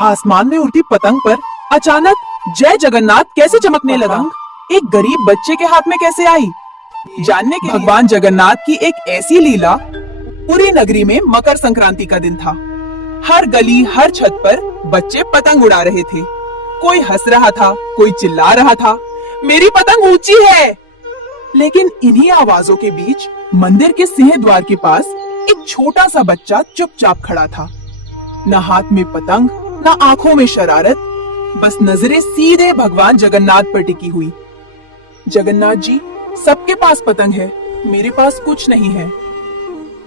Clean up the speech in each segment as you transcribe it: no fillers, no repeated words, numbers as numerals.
आसमान में उड़ती पतंग पर अचानक जय जगन्नाथ कैसे चमकने लगा? एक गरीब बच्चे के हाथ में कैसे आई? जानने के भगवान जगन्नाथ की एक ऐसी लीला। पूरी नगरी में मकर संक्रांति का दिन था। हर गली हर छत पर बच्चे पतंग उड़ा रहे थे। कोई हंस रहा था, कोई चिल्ला रहा था, मेरी पतंग ऊंची है। लेकिन इन्हीं आवाजों के बीच मंदिर के सिंह द्वार के पास एक छोटा सा बच्चा चुपचाप खड़ा था। न हाथ में पतंग, न आंखों में शरारत, बस नजरें सीधे भगवान जगन्नाथ पर टिकी हुई। जगन्नाथ जी, सबके पास पतंग है, मेरे पास कुछ नहीं है।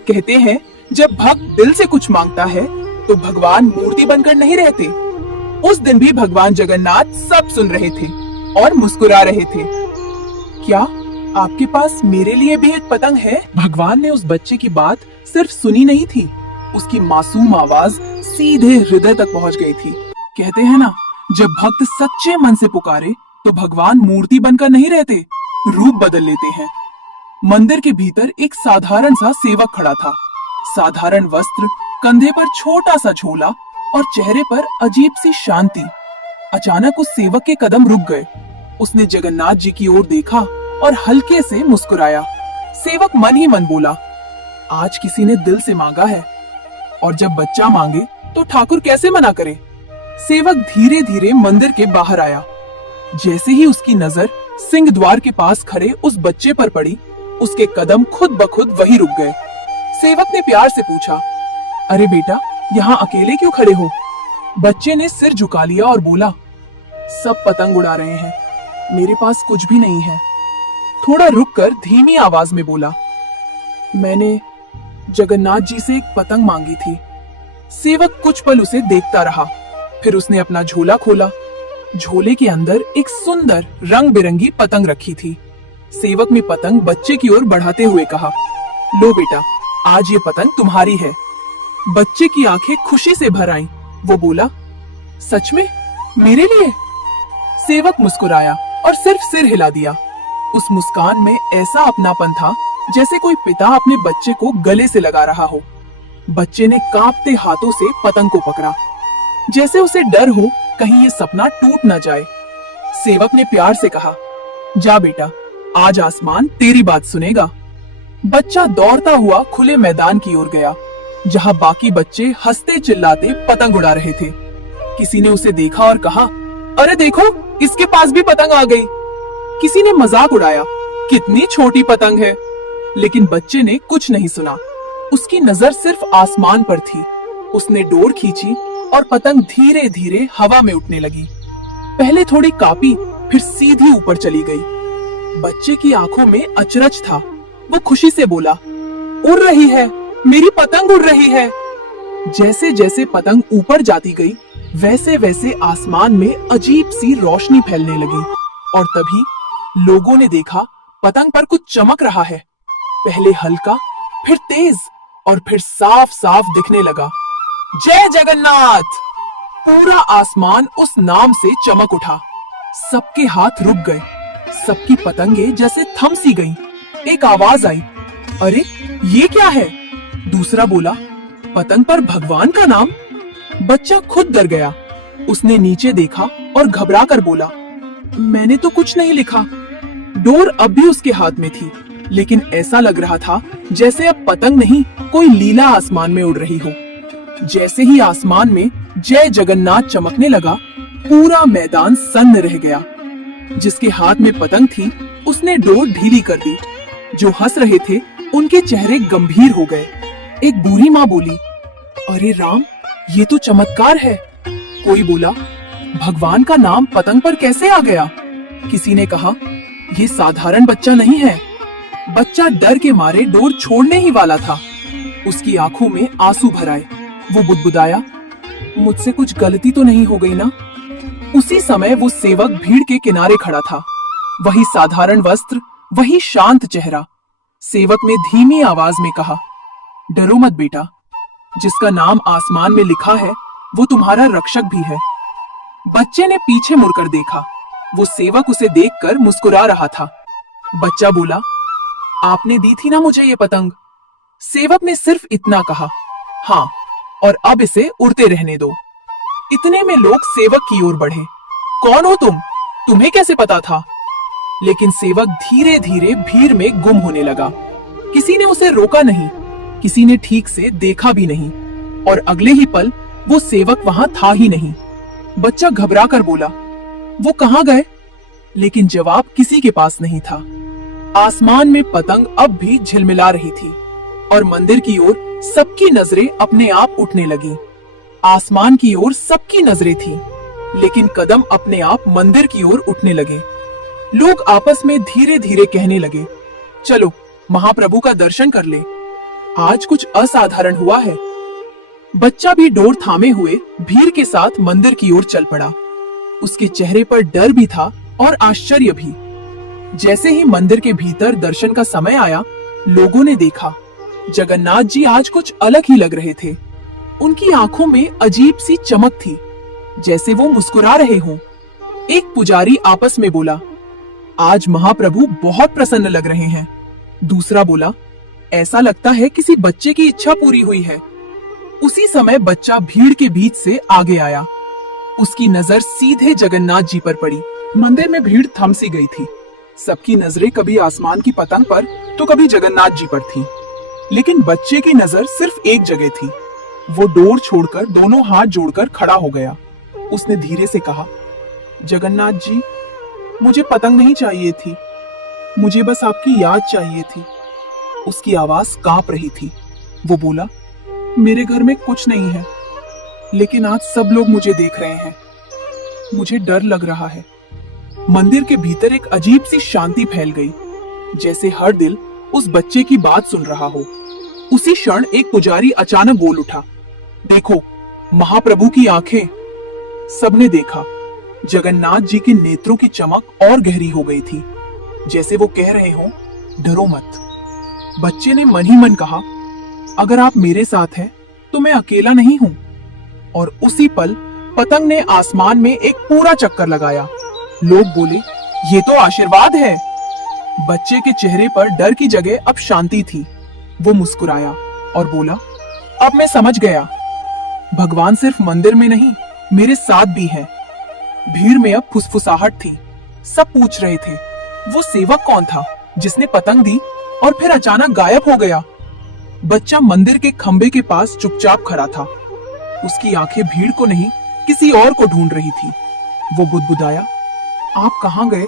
कहते हैं जब भक्त दिल से कुछ मांगता है तो भगवान मूर्ति बनकर नहीं रहते। उस दिन भी भगवान जगन्नाथ सब सुन रहे थे और मुस्कुरा रहे थे। क्या आपके पास मेरे लिए भी एक पतंग है? भगवान ने उस बच्चे की बात सिर्फ सुनी नहीं थी, उसकी मासूम आवाज सीधे हृदय तक पहुंच गई थी। कहते हैं ना, जब भक्त सच्चे मन से पुकारे तो भगवान मूर्ति बनकर नहीं रहते, रूप बदल लेते हैं। मंदिर के भीतर एक साधारण सा सेवक खड़ा था। साधारण वस्त्र, कंधे पर छोटा सा झोला और चेहरे पर अजीब सी शांति। अचानक उस सेवक के कदम रुक गए। उसने जगन्नाथ जी की ओर देखा और हल्के से मुस्कुराया। सेवक मन ही मन बोला, आज किसी ने दिल से मांगा है, और जब बच्चा मांगे तो ठाकुर कैसे मना करे। सेवक धीरे धीरे मंदिर के बाहर आया। जैसे ही उसकी नजर सिंह द्वार के पास खड़े उस बच्चे पर पड़ी, उसके कदम खुद ब खुद वहीं रुक गए। सेवक ने प्यार से पूछा, अरे बेटा, यहाँ अकेले क्यों खड़े हो? बच्चे ने सिर झुका लिया और बोला, सब पतंग उड़ा रहे हैं, मेरे पास कुछ भी नहीं है। थोड़ा रुककर धीमी आवाज में बोला, मैंने जगन्नाथ जी से एक पतंग मांगी थी। सेवक कुछ पल उसे देखता रहा, फिर उसने अपना झोला खोला। झोले के अंदर एक सुंदर रंग बिरंगी पतंग रखी थी। सेवक ने पतंग बच्चे की ओर बढ़ाते हुए कहा, लो बेटा, आज ये पतंग तुम्हारी है। बच्चे की आंखें खुशी से भर आईं। वो बोला, सच में मेरे लिए? सेवक मुस्कुराया और सिर्फ सिर हिला दिया। उस मुस्कान में ऐसा अपनापन था जैसे कोई पिता अपने बच्चे को गले से लगा रहा हो। बच्चे ने कांपते हाथों से पतंग को पकड़ा, जैसे उसे डर हो कहीं ये सपना टूट न जाए। सेवक ने प्यार से कहा, जा बेटा, आज आसमान तेरी बात सुनेगा। बच्चा दौड़ता हुआ खुले मैदान की ओर गया, जहां बाकी बच्चे हंसते चिल्लाते पतंग उड़ा रहे थे। किसी ने उसे देखा और कहा, अरे देखो, इसके पास भी पतंग आ गई। किसी ने मजाक उड़ाया, कितनी छोटी पतंग है। लेकिन बच्चे ने कुछ नहीं सुना। उसकी नजर सिर्फ आसमान पर थी। उसने डोर खींची और पतंग धीरे धीरे हवा में उठने लगी। पहले थोड़ी कांपी, फिर सीधी ऊपर चली गई। बच्चे की आंखों में अचरज था। वो खुशी से बोला, उड़ रही है, मेरी पतंग उड़ रही है। जैसे जैसे पतंग ऊपर जाती गई, वैसे वैसे आसमान में अजीब सी रोशनी फैलने लगी। और तभी लोगों ने देखा, पतंग पर कुछ चमक रहा है। पहले हल्का, फिर तेज, और फिर साफ साफ दिखने लगा, जय जगन्नाथ। पूरा आसमान उस नाम से चमक उठा। सबके हाथ रुक गए, सबकी पतंगे जैसे थम सी गईं। एक आवाज आई, अरे ये क्या है? दूसरा बोला, पतंग पर भगवान का नाम। बच्चा खुद डर गया। उसने नीचे देखा और घबरा कर बोला, मैंने तो कुछ नहीं लिखा। डोर अब भी उसके हाथ में थी, लेकिन ऐसा लग रहा था जैसे अब पतंग नहीं, कोई लीला आसमान में उड़ रही हो। जैसे ही आसमान में जय जगन्नाथ चमकने लगा, पूरा मैदान सन्न रह गया। जिसके हाथ में पतंग थी, उसने डोर ढीली कर दी। जो हंस रहे थे, उनके चेहरे गंभीर हो गए। एक बूढ़ी माँ बोली, अरे राम, ये तो चमत्कार है। कोई बोला, भगवान का नाम पतंग पर कैसे आ गया? किसी ने कहा, ये साधारण बच्चा नहीं है। बच्चा डर के मारे डोर छोड़ने ही वाला था। उसकी आंखों में आंसू भर आए। वो बुदबुदाया, मुझसे कुछ गलती तो नहीं हो गई ना? उसी समय वो सेवक भीड़ के किनारे खड़ा था। वही साधारण वस्त्र, वही शांत चेहरा। सेवक ने धीमी आवाज में कहा, डरो मत बेटा, जिसका नाम आसमान में लिखा है वो तुम्हारा रक्षक भी है। बच्चे ने पीछे मुड़कर देखा। वो सेवक उसे देखकर मुस्कुरा रहा था। बच्चा बोला, आपने दी थी ना मुझे ये पतंग? सेवक ने सिर्फ इतना कहा, हाँ, और अब इसे उड़ते रहने दो। इतने में लोग सेवक की ओर बढ़े। कौन हो तुम? तुम्हें कैसे पता था? लेकिन सेवक धीरे धीरे भीड़ में गुम होने लगा। किसी ने उसे रोका नहीं, किसी ने ठीक से देखा भी नहीं, और अगले ही पल वो सेवक वहां था ही नहीं। बच्चा घबरा कर बोला, वो कहां गए? लेकिन जवाब किसी के पास नहीं था। आसमान में पतंग अब भी झिलमिला रही थी और मंदिर की ओर सबकी नजरें अपने आप उठने लगी। आसमान की ओर सबकी नजरें थी, लेकिन कदम अपने आप मंदिर की ओर उठने लगे। लोग आपस में धीरे धीरे कहने लगे, चलो महाप्रभु का दर्शन कर ले, आज कुछ असाधारण हुआ है। बच्चा भी डोर थामे हुए भीड़ के साथ मंदिर की ओर चल पड़ा। उसके चेहरे पर डर भी था और आश्चर्य भी। जैसे ही मंदिर के भीतर दर्शन का समय आया, लोगों ने देखा जगन्नाथ जी आज कुछ अलग ही लग रहे थे। उनकी आंखों में अजीब सी चमक थी, जैसे वो मुस्कुरा रहे हों। एक पुजारी आपस में बोला, आज महाप्रभु बहुत प्रसन्न लग रहे हैं। दूसरा बोला, ऐसा लगता है किसी बच्चे की इच्छा पूरी हुई है। उसी समय बच्चा भीड़ के बीच से आगे आया। उसकी नजर सीधे जगन्नाथ जी पर पड़ी। मंदिर में भीड़ थम सी गई थी। सबकी नजरें कभी आसमान की पतंग पर तो कभी जगन्नाथ जी पर थी, लेकिन बच्चे की नजर सिर्फ एक जगह थी। वो डोर छोड़कर दोनों हाथ जोड़कर खड़ा हो गया। उसने धीरे से कहा, जगन्नाथ जी, मुझे पतंग नहीं चाहिए थी, मुझे बस आपकी याद चाहिए थी। उसकी आवाज कांप रही थी। वो बोला, मेरे घर में कुछ नहीं है, लेकिन आज सब लोग मुझे देख रहे हैं, मुझे डर लग रहा है। मंदिर के भीतर एक अजीब सी शांति फैल गई, जैसे हर दिल उस बच्चे की बात सुन रहा हो। उसी क्षण एक पुजारी अचानक बोल उठा, देखो महाप्रभु की आंखें। सबने देखा, जगन्नाथ जी के नेत्रों की चमक और गहरी हो गई थी, जैसे वो कह रहे हों, डरो मत। बच्चे ने मन ही मन कहा, अगर आप मेरे साथ हैं तो मैं अकेला नहीं हूं। और उसी पल पतंग ने आसमान में एक पूरा चक्कर लगाया। लोग बोले, ये तो आशीर्वाद है। बच्चे के चेहरे पर डर की जगह अब शांति थी। वो मुस्कुराया और बोला, अब मैं समझ गया, भगवान सिर्फ मंदिर में नहीं, मेरे साथ भी है। भीड़ में अब फुसफुसाहट थी। सब पूछ रहे थे, वो सेवक कौन था जिसने पतंग दी और फिर अचानक गायब हो गया? बच्चा मंदिर के खंबे के पास चुपचाप खड़ा था। उसकी आंखें भीड़ को नहीं, किसी और को ढूंढ रही थी। वो बुदबुदाया, आप कहां गए?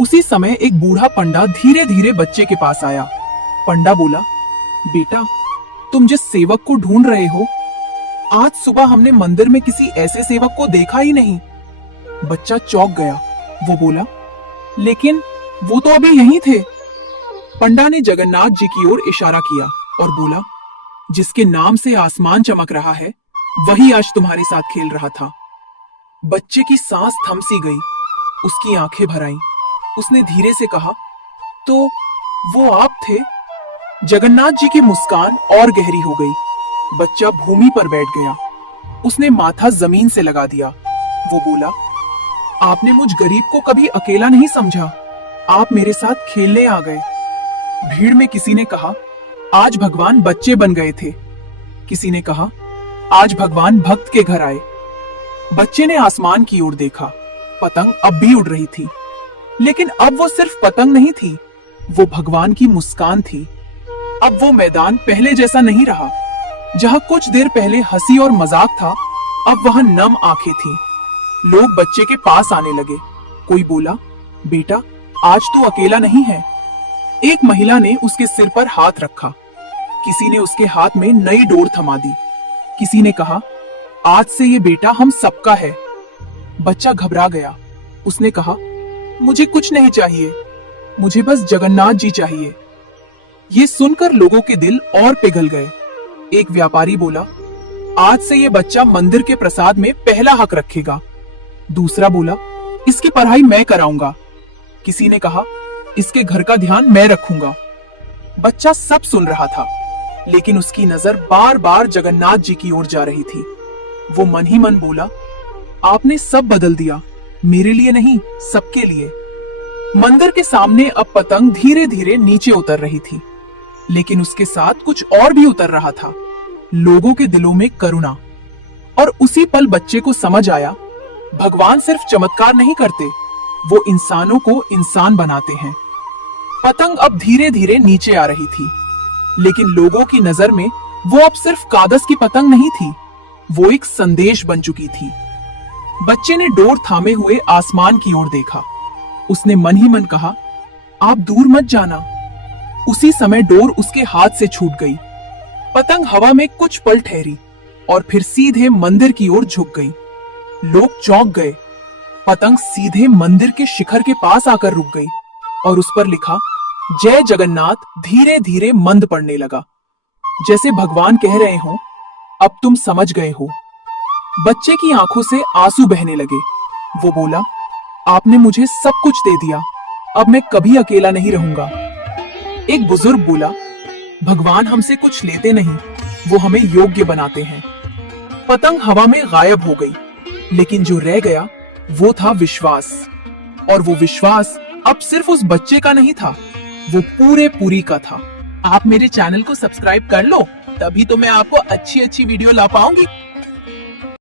उसी समय एक बूढ़ा पंडा धीरे धीरे बच्चे के पास आया। पंडा बोला, बेटा, तुम जिस सेवक को ढूंढ रहे हो, आज सुबह हमने मंदिर में किसी ऐसे सेवक को देखा ही नहीं। बच्चा चौंक गया। वो बोला, लेकिन वो तो अभी यहीं थे। पंडा ने जगन्नाथ जी की ओर इशारा किया और बोला, जिसके नाम से आसमान चमक रहा है, वही आज तुम्हारे साथ खेल रहा था। बच्चे की सांस थम सी गई, उसकी आंखें भर आईं। उसने धीरे से कहा, तो वो आप थे? जगन्नाथ जी की मुस्कान और गहरी हो गई। बच्चा भूमि पर बैठ गया। उसने माथा जमीन से लगा दिया। वो बोला, आपने मुझ गरीब को कभी अकेला नहीं समझा, आप मेरे साथ खेलने आ गए। भीड़ में किसी ने कहा, आज भगवान बच्चे बन गए थे। किसी ने कहा, आज भगवान भक्त के घर आए। बच्चे ने आसमान की ओर देखा। पतंग अब भी उड़ रही थी, लेकिन अब वो सिर्फ पतंग नहीं थी, वो भगवान की मुस्कान थी। अब वो मैदान पहले जैसा नहीं रहा। जहां कुछ देर पहले हंसी और मजाक था, अब वहां नम आंखें थी। लोग बच्चे के पास आने लगे। कोई बोला, बेटा, आज तू अकेला नहीं है। एक महिला ने उसके सिर पर हाथ रखा। किसी ने उसके हाथ में नई डोर थमा दी। किसी ने कहा, आज से ये बेटा हम सबका है। बच्चा घबरा गया। उसने कहा, मुझे कुछ नहीं चाहिए, मुझे बस जगन्नाथ जी चाहिए। ये सुनकर लोगों के दिल और पिघल गए। एक व्यापारी बोला, आज से ये बच्चा मंदिर के प्रसाद में पहला हक रखेगा। दूसरा बोला, इसकी पढ़ाई मैं कराऊंगा। किसी ने कहा, इसके घर का ध्यान मैं रखूंगा। बच्चा सब सुन रहा था, लेकिन उसकी नजर बार बार जगन्नाथ जी की ओर जा रही थी। वो मन ही मन बोला, आपने सब बदल दिया, मेरे लिए नहीं, सबके लिए। मंदिर के सामने अब पतंग धीरे धीरे नीचे उतर रही थी, लेकिन उसके साथ कुछ और भी उतर रहा था। लोगों के दिलों में करुणा। और उसी पल बच्चे को समझ आया, भगवान सिर्फ चमत्कार नहीं करते, वो इंसानों को इंसान बनाते हैं। पतंग अब धीरे धीरे नीचे आ रही थी, लेकिन लोगों की नजर में वो अब सिर्फ कागज की पतंग नहीं थी, वो एक संदेश बन चुकी थी। बच्चे ने डोर थामे हुए आसमान की ओर देखा। उसने मन ही मन कहा, आप दूर मत जाना। उसी समय डोर उसके हाथ से छूट गई। पतंग हवा में कुछ पल ठहरी और फिर सीधे मंदिर की ओर झुक गई। लोग चौंक गए। पतंग सीधे मंदिर के शिखर के पास आकर रुक गई और उस पर लिखा जय जगन्नाथ धीरे धीरे मंद पड़ने लगा, जैसे भगवान कह रहे हो, अब तुम समझ गए हो। बच्चे की आंखों से आंसू बहने लगे। वो बोला, आपने मुझे सब कुछ दे दिया, अब मैं कभी अकेला नहीं रहूंगा। एक बुजुर्ग बोला, भगवान हमसे कुछ लेते नहीं, वो हमें योग्य बनाते हैं। पतंग हवा में गायब हो गई, लेकिन जो रह गया वो था विश्वास। और वो विश्वास अब सिर्फ उस बच्चे का नहीं था, वो पूरी का था। आप मेरे चैनल को सब्सक्राइब कर लो, तभी तो मैं आपको अच्छी वीडियो ला पाऊंगी।